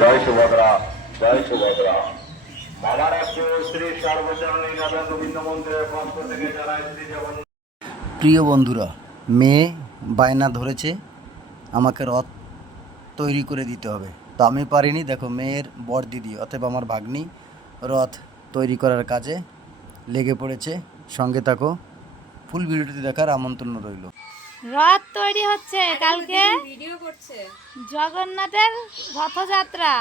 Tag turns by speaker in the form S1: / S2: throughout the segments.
S1: জয় সুভদ্রা জয় সুভদ্রা
S2: প্রিয় বন্ধুরা, মেয়ে বায়না ধরেছে, আমাকে রথ তৈরি করে দিতে হবে। তো আমি পারিনি, দেখো মেয়ের বর দিদি অথবা আমার ভাগ্নি রথ তৈরি করার কাজে লেগে পড়েছে। সঙ্গে থাকো, ফুল ভিডিওটি দেখার আমন্ত্রণ রইল।
S3: রথ তৈরি হচ্ছে কালকে।
S4: ভিডিও করছে।
S3: জগন্নাথের রথযাত্রা।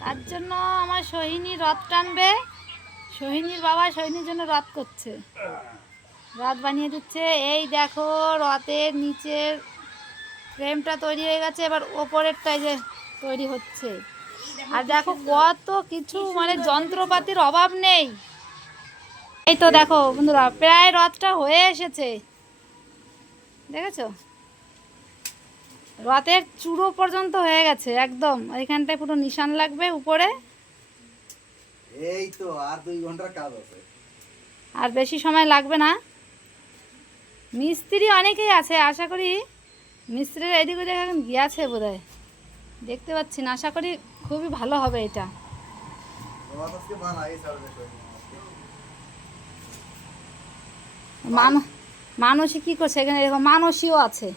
S3: তার জন্য আমার সোহিনী রথ টানবে। সোহিনীর বাবা সোহিনীর জন্য রথ করছে। রথ বানিয়ে দিচ্ছে। এই দেখো রথের নিচের ফ্রেমটা তৈরি হয়ে গেছে। এবার ওপরেরটাই যে তৈরি হচ্ছে। আর দেখো কত কিছু মানে যন্ত্রপাতির অভাব নেই। এই তো দেখো বন্ধুরা প্রায় রথটা হয়ে এসেছে। দেখেছ? রথের চূড়ো পর্যন্ত হয়ে গেছে একদম। এখানটায় পুরো নিশান লাগবে উপরে।
S2: এই তো আর দুই ঘণ্টার কাজ আছে।
S3: আর বেশি সময় লাগবে না। মিস্ত্রি অনেকেই আছে আশা করি মিস্ত্রির এদিক ওদিক এখন গিয়েছে বোধ হয় দেখতে পাচ্ছি না আশা করি খুবই ভালো হবে এটা। মানুষ মানুষই কি করছে? এখানে এরকম মানুষইও আছে।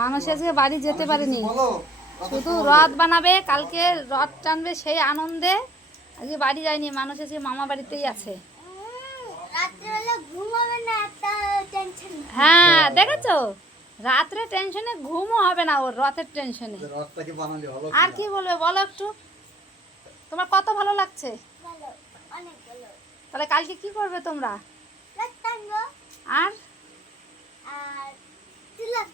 S3: মানুষ আজকে বাড়ি যেতে পারেনি। শুধু রথ বানাবে কালকে রথ টানবে সেই আনন্দে আজকে বাড়ি যায়নি। মানুষ আজকে মামা বাড়িতেই আছে। হ্যাঁ দেখেছ? রাত্রে টেনশনে ঘুমও হবে না ওর রথের টেনশনে আর কি বলবে? বলো একটু। তোমার কত ভালো লাগছে?
S5: ভালো অনেক ভালো।
S3: তাহলে কালকে কি করবে তোমরা? আর?
S5: আর তিলক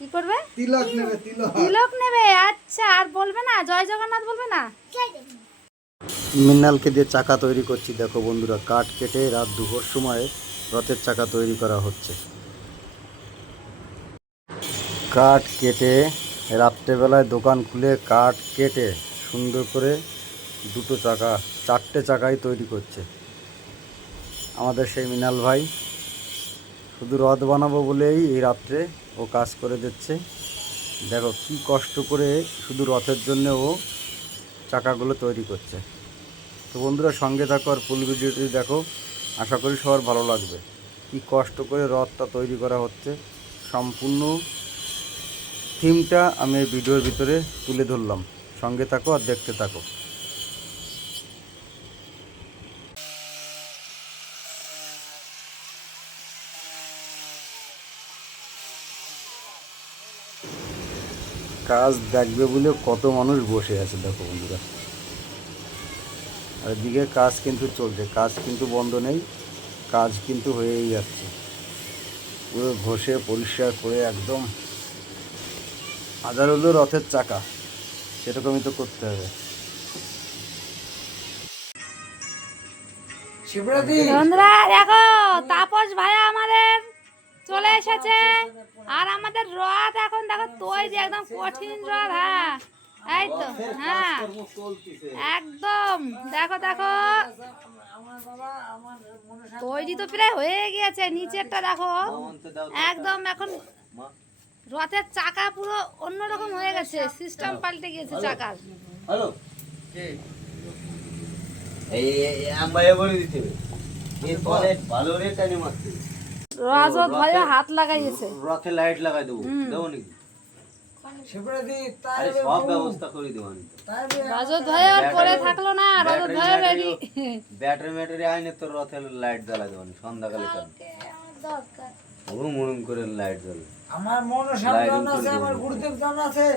S3: কি করবে?
S2: তিলক নেবে তিলক।
S3: তিলক নেবে আচ্ছা আর বলবে না? জয় জগন্নাথ বলবে না?
S2: মিনালকে দিয়ে চাকা তৈরি করছি দেখো বন্ধুরা কাঠ কেটে রাত দুপুর সময় রথের চাকা তৈরি করা হচ্ছে। কাঠ কেটে রাত্রেবেলায় দোকান খুলে কাঠ কেটে সুন্দর করে দুটো চাকা চারটে চাকাই তৈরি করছে। আমাদের সেই মিনাল ভাই শুধু রথ বানাবো বলেই এই রাত্রে ও কাজ করে দিচ্ছে। দেখো, কি কষ্ট করে শুধু রথের জন্য ও চাকাগুলো তৈরি করছে। তো বন্ধুরা, সঙ্গে থাকো আর ফুল ভিডিওটি দেখো। আশা করি সবার ভালো লাগবে। কি কষ্ট করে রথটা তৈরি করা হচ্ছে। সম্পূর্ণ থিমটা আমি ভিডিওর ভিতরে তুলে ধরলাম। সঙ্গে থাকো আর দেখতে থাকো। কাজ দেখবে বলে কত মানুষ বসে আছে দেখো বন্ধুরা। আর এদিকে কাজ কিন্তু চলছে কাজ কিন্তু বন্ধ নেই কাজ কিন্তু হয়েই যাচ্ছে। পুরো ঘষে পরিষ্কার করে একদম হাজার হলো রথের চাকা সেরকমই তো করতে হবে।
S3: বন্ধুরা দেখো তাপস ভাইয়া আমাদের চলে এসেছে। আর আমাদের রথ এখন দেখো তৈরি একদম কঠিন রথ হ্যাঁ। এই তো হ্যাঁ। একদম দেখো দেখো। তৈরি তো প্রায় হয়ে গিয়েছে নিচেরটা দেখো। একদম এখন রথের চাকা পুরো অন্যরকম হয়ে গেছে সিস্টেম পাল্টে গিয়েছে চাকার।
S6: হ্যালো এই আম্বাইয়া বলে দিতে হবে। এই তলে ভালো রে টানি মারতে।
S3: রাজত ভাইয়া হাত লাগাইছে।
S6: রথে লাইট লাগাই দেবো। দেবো নাকি? ব্যাটারি ম্যাটারি আইনে তোর রথে লাইট জ্বালা দেবো সন্ধ্যাকালে টান মুড়ুম মুড়ুম করে লাইট জ্বলে
S7: আমার মনে সামনে আছে আমার
S6: দেবো।
S7: গুরুদেব জন আছে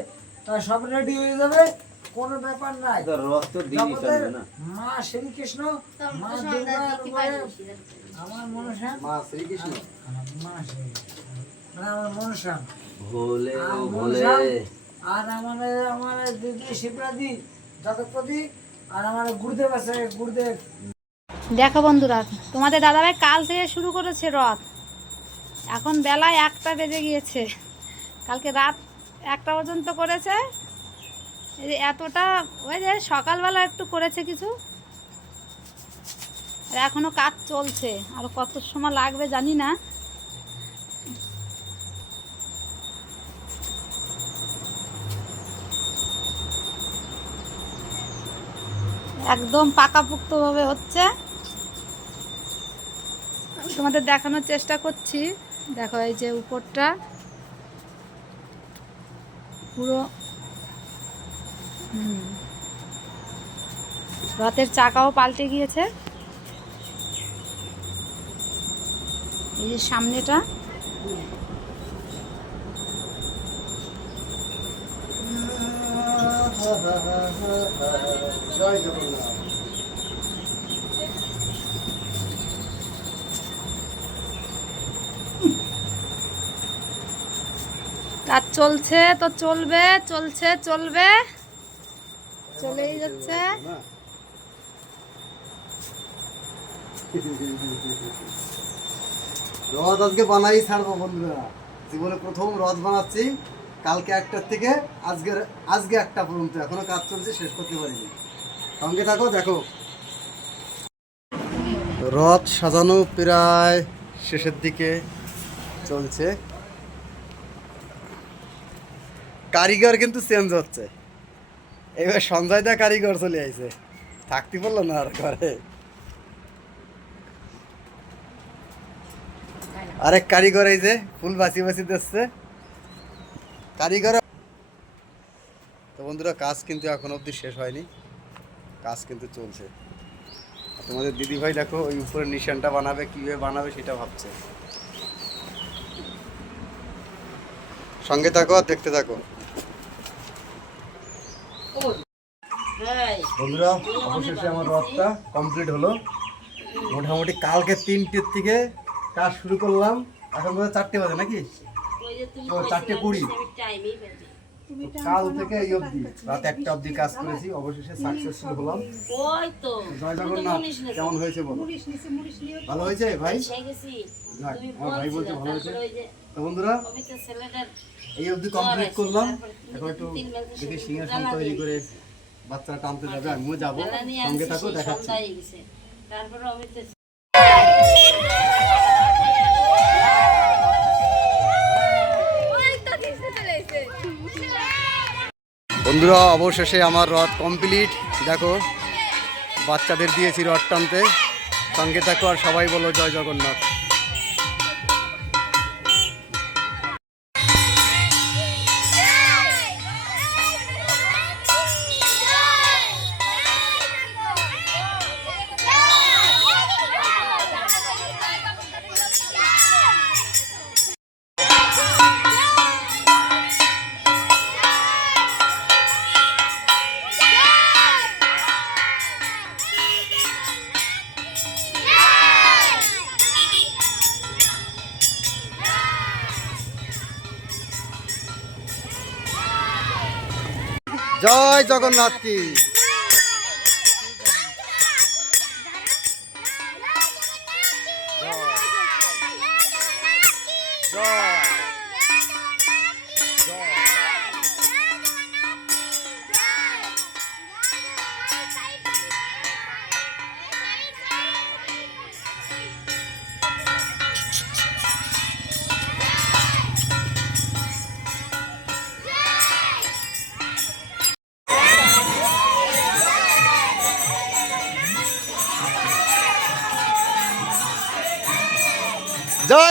S7: তা সব রেডি হয়ে যাবে। কোনো ব্যাপার নাই। মা শ্রীকৃষ্ণ মা আমার মনসা
S6: মা শ্রীকৃষ্ণ?
S7: মা মানে আমার মনসা।
S6: ভোলে
S7: আর
S6: ভোলে।
S7: আর আমার আমার দিদি শিবরাদি জগৎপতি আর আমার গুরুদেব আছে গুরুদেব।
S3: দেখো বন্ধুরা তোমাদের দাদাভাই কাল থেকে শুরু করেছে রথ। এখন বেলায় একটা বেজে গিয়েছে। কালকে রাত একটা পর্যন্ত করেছে। এতটা, ওই যে সকালবেলা একটু করেছে কিছু। আর এখনও কাজ চলছে, আর কত সময় লাগবে জানি না। একদম পাকাপোক্তভাবে হচ্ছে। তোমাদের দেখানোর চেষ্টা করছি। দেখো এই যে উপরটা। পুরো রথের চাকাও পাল্টে গিয়েছে। এই যে সামনেটা। কাজ চলছে তো চলবে চলছে চলবে। চলেই যাচ্ছে।
S8: রথ আজকে বানাই ছাড়বো বন্ধুরা। জীবনে প্রথম রথ বানাচ্ছি। কালকে একটার থেকে আজকে আজকে একটা পর্যন্ত। এখনও কাজ চলছে, শেষ করতে পারিনি। সঙ্গে থাকো, দেখো। রথ সাজানো প্রায় শেষের দিকে চলছে। কারিগর কিন্তু চেঞ্জ হচ্ছে। এবার সঞ্জয় দা কারিগর চলে আইছে। থাকতে পারল না আর ঘরে। আরেক কারিগর এই যে, ফুল বাঁচি বাঁচি দিচ্ছে। কারিগর তো বন্ধুরা, কাজ কিন্তু এখন অবধি শেষ হয়নি। কাজ কিন্তু চলছে। তোমাদের দিদি ভাই দেখো, ওই উপরে নিশানটা বানাবে, কীভাবে বানাবে সেটা ভাবছে। সঙ্গে থাকো আর দেখতে থাকো। বন্ধুরা অবশেষে আমার রথটা কমপ্লিট হলো। মোটামুটি কালকে তিনটের থেকে কাজ শুরু করলাম। এখন বোধহয় চারটে বাজে নাকি? চারটে কুড়ি। কাল থেকে এই অবধি রাত একটা অবধি কাজ করেছি অবশেষে সাকসেসফুল হলাম।
S9: ওই তো
S8: জয় জগন্নাথ কেমন হয়েছে বলো? ভালো হয়েছে ভাই? আমার ভাই বলছে ভালো হয়েছে। বন্ধুরা, এই অবধি কমপ্লিট করলাম। এখন একটু দেখি সিংহাসন তৈরি করে বাচ্চারা টানতে যাবে, আমিও যাব। সঙ্গে থাকো, দেখাচ্ছি। বন্ধুরা, অবশেষে আমার রথ কমপ্লিট দেখো, বাচ্চাদের দিয়েছি রথ টানতে। সঙ্গে থাকো আর সবাই বলো, জয় জগন্নাথ। জয় জগন্নাথ কি।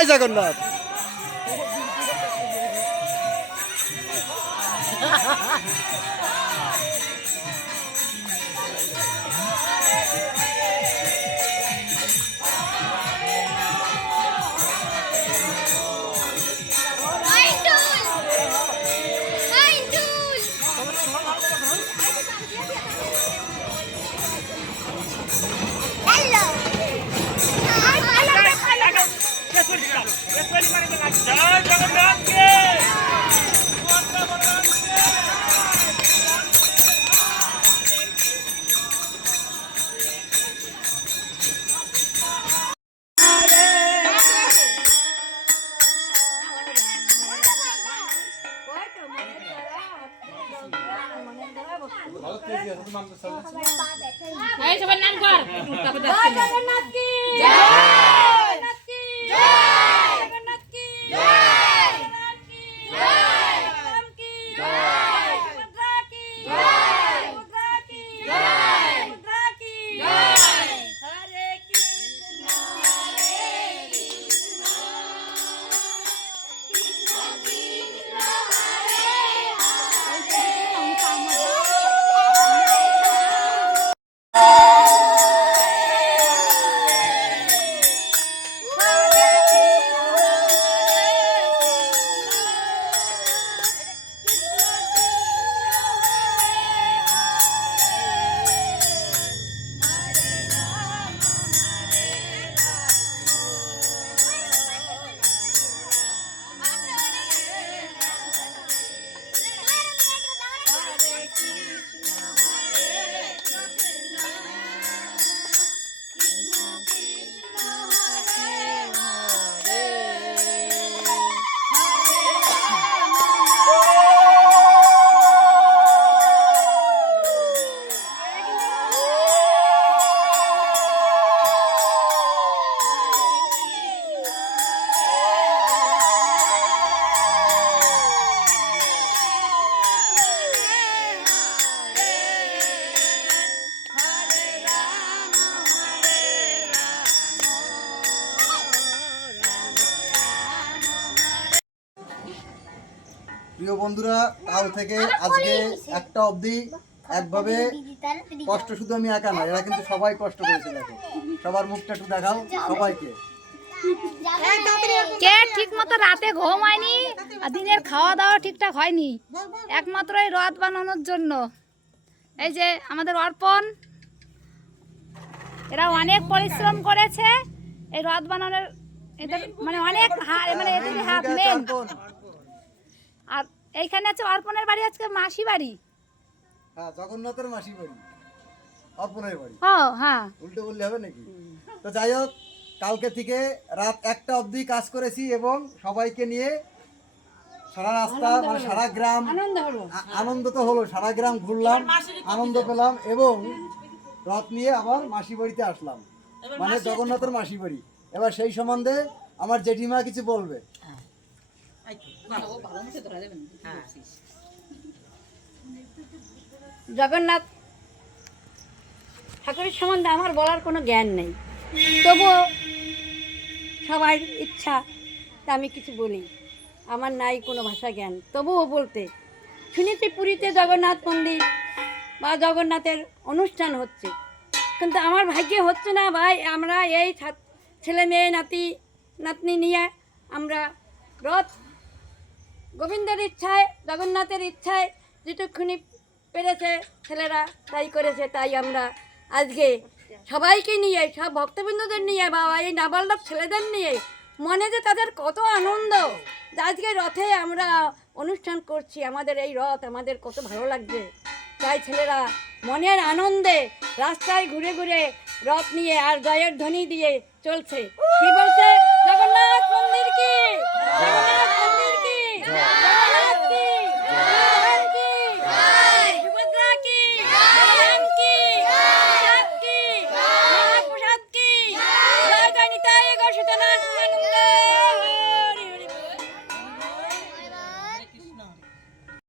S8: জয় জগন্নাথ। বন্ধুরা কাল থেকে আজকে একটা অবধি একভাবে কষ্ট শুধু আমি একা নয় এরা কিন্তু সবাই কষ্ট করেছে দেখো। সবার মুখটা একটু দেখাও সবাইকে।
S3: কে ঠিক মতো রাতে ঘুম হয়নি আর দিনের খাওয়া দাওয়া ঠিকঠাক হয়নি? একমাত্র এই রথ বানানোর জন্য। এই যে আমাদের অর্পণ এরা অনেক পরিশ্রম করেছে এই রথ বানানোর এদের মানে অনেক মানে এদেরই হাত মেন এইখানে আছে অর্পণের বাড়ি আজকে মাসি বাড়ি।
S8: হ্যাঁ জগন্নাথের মাসি বাড়ি। অর্পণের বাড়ি।
S3: ও হ্যাঁ।
S8: উল্টো বললে হবে নাকি? তো যাই হোক কালকে থেকে রাত একটা অবধি কাজ করেছি এবং সবাইকে নিয়ে সারা রাস্তা মানে সারা গ্রাম আনন্দ তো হলো সারা গ্রাম ঘুরলাম আনন্দ পেলাম এবং রথ নিয়ে আবার মাসি বাড়িতে আসলাম। মানে জগন্নাথের মাসি বাড়ি। এবার সেই সম্বন্ধে আমার জেঠিমা কিছু বলবে।
S10: জগন্নাথ ঠাকুরের সম্বন্ধে আমার বলার কোনো জ্ঞান নেই। তবুও সবার ইচ্ছা তা আমি কিছু বলি। আমার নাই কোনো ভাষা জ্ঞান। তবুও বলতে শুনেছি পুরীতে জগন্নাথ মন্দির বা জগন্নাথের অনুষ্ঠান হচ্ছে। কিন্তু আমার ভাগ্যে হচ্ছে না ভাই আমরা এই ছেলে মেয়ে নাতি নাতনি নিয়ে আমরা রথ গোবিন্দের ইচ্ছায়, জগন্নাথের ইচ্ছায় যেটুকুনি পেরেছে ছেলেরা তাই করেছে, তাই আমরা আজকে সবাইকে নিয়ে, সব ভক্তবৃন্দদের নিয়ে, বাবা, এই নাবালক ছেলেদের নিয়ে, মনে যে তাদের কত আনন্দ। আজকে রথে আমরা অনুষ্ঠান করছি, আমাদের এই রথ আমাদের কত ভালো লাগছে। তাই ছেলেরা মনের আনন্দে রাস্তায় ঘুরে ঘুরে রথ নিয়ে আর জয়ের ধ্বনি দিয়ে চলছে। কি